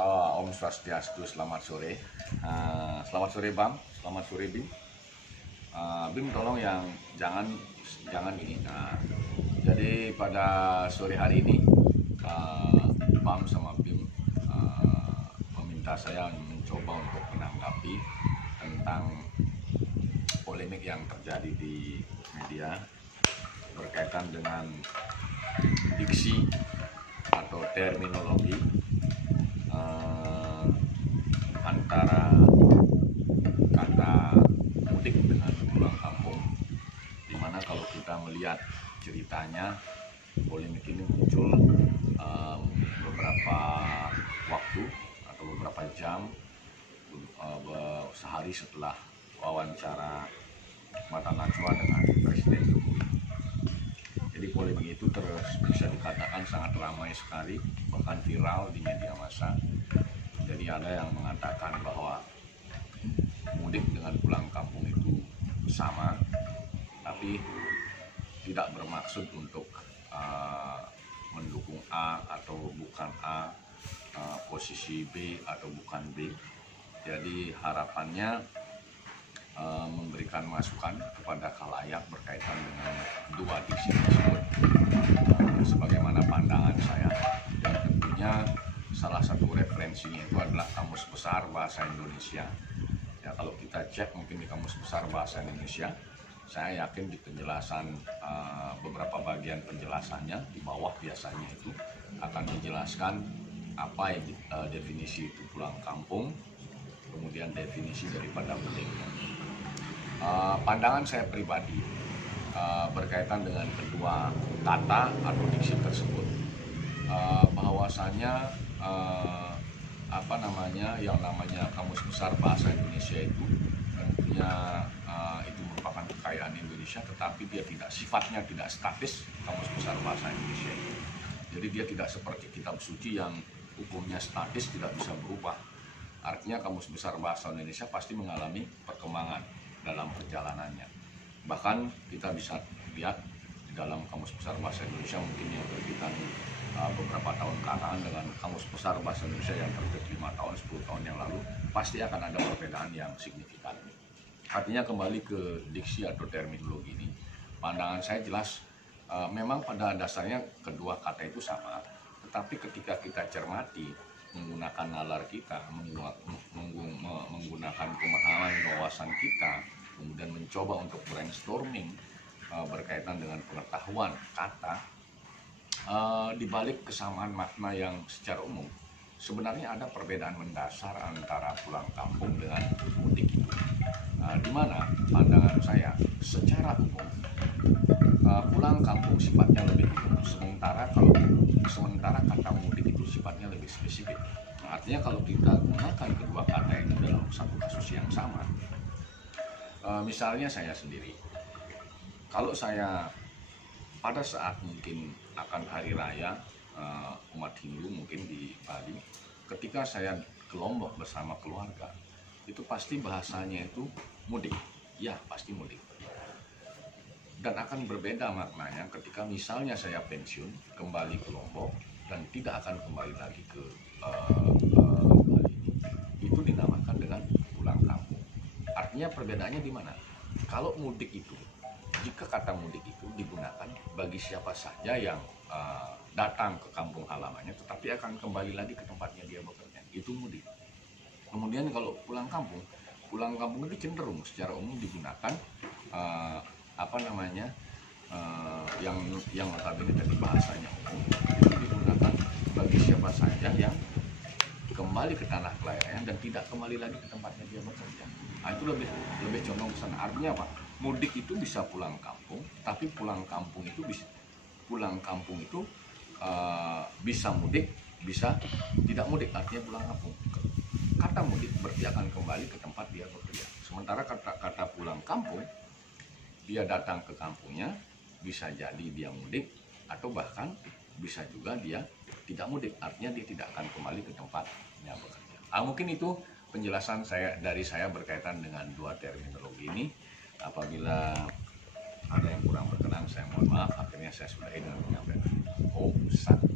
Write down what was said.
Om Swastiastu, selamat sore. Selamat sore Bang, selamat sore Bim. Bim tolong yang jangan ini. Jadi pada sore hari ini Bang sama Bim meminta saya mencoba untuk menanggapi tentang polemik yang terjadi di media berkaitan dengan diksi atau terminologi antara kata mudik dengan pulang kampung, dimana kalau kita melihat ceritanya polemik ini muncul beberapa waktu atau beberapa jam sehari setelah wawancara mata najwa dengan Presiden Jokowi. Jadi polemik itu terus bisa dikatakan sangat ramai sekali, bahkan viral di media massa. Jadi ada yang mengatakan bahwa mudik dengan pulang kampung itu sama, tapi tidak bermaksud untuk mendukung A atau bukan A, posisi B atau bukan B. Jadi harapannya memberikan masukan kepada khalayak berkaitan dengan dua diksi tersebut, sebagaimana pandangan saya. Dan tentunya salah satu referensinya itu adalah Kamus Besar Bahasa Indonesia. Ya, kalau kita cek mungkin di Kamus Besar Bahasa Indonesia, saya yakin di penjelasan beberapa bagian penjelasannya di bawah biasanya itu akan menjelaskan apa yang definisi itu pulang kampung, kemudian definisi daripada mudik. Pandangan saya pribadi berkaitan dengan kedua kata atau diksi tersebut, bahwasanya yang namanya Kamus Besar Bahasa Indonesia itu tentunya itu merupakan kekayaan Indonesia, tetapi dia sifatnya tidak statis. Kamus Besar Bahasa Indonesia itu, jadi dia tidak seperti kitab suci yang hukumnya statis, tidak bisa berubah. Artinya Kamus Besar Bahasa Indonesia pasti mengalami perkembangan dalam perjalanannya. Bahkan kita bisa lihat di dalam Kamus Besar Bahasa Indonesia mungkin yang terbitan beberapa tahun belakangan dengan Kamus Besar Bahasa Indonesia yang terbit 5 tahun, 10 tahun yang lalu, pasti akan ada perbedaan yang signifikan. Artinya kembali ke diksi atau terminologi ini, pandangan saya jelas memang pada dasarnya kedua kata itu sama, tetapi ketika kita cermati menggunakan nalar kita, menggunakan pemahaman wawasan kita, kemudian mencoba untuk brainstorming berkaitan dengan pengetahuan kata, di balik kesamaan makna yang secara umum sebenarnya ada perbedaan mendasar antara pulang kampung dengan mudik itu. Di mana pandangan saya secara umum pulang kampung sifatnya lebih umum, sementara kata mudik itu sifatnya lebih spesifik. Artinya kalau kita gunakan kedua kata ini dalam satu kasus yang sama, misalnya saya sendiri, kalau saya pada saat mungkin akan hari raya umat Hindu mungkin di Bali, ketika saya ke Lombok bersama keluarga, itu pasti bahasanya itu mudik, ya pasti mudik. Dan akan berbeda maknanya ketika misalnya saya pensiun kembali ke Lombok dan tidak akan kembali lagi ke Bali ini, itu dinamakan dengan pulang kampung. Artinya perbedaannya di mana? Kalau mudik itu, jika kata mudik itu digunakan bagi siapa saja yang datang ke kampung halamannya tetapi akan kembali lagi ke tempatnya dia bekerja, itu mudik. Kemudian kalau pulang kampung itu cenderung secara umum digunakan yang notabene tadi bahasanya umum, itu digunakan bagi siapa saja yang kembali ke tanah kelahirannya dan tidak kembali lagi ke tempatnya dia bekerja. Itu lebih condong ke sana. Artinya apa? Mudik itu bisa pulang kampung, tapi pulang kampung itu bisa mudik, bisa tidak mudik. Artinya pulang kampung. Kata mudik berarti akan kembali ke tempat dia bekerja. Sementara kata pulang kampung, dia datang ke kampungnya, bisa jadi dia mudik atau bahkan bisa juga dia tidak mudik. Artinya dia tidak akan kembali ke tempatnya bekerja. Mungkin itu penjelasan dari saya berkaitan dengan dua terminologi ini. Apabila ada yang kurang berkenan, saya mohon maaf. Akhirnya saya sudahi dengan menyampaikan Om Santi.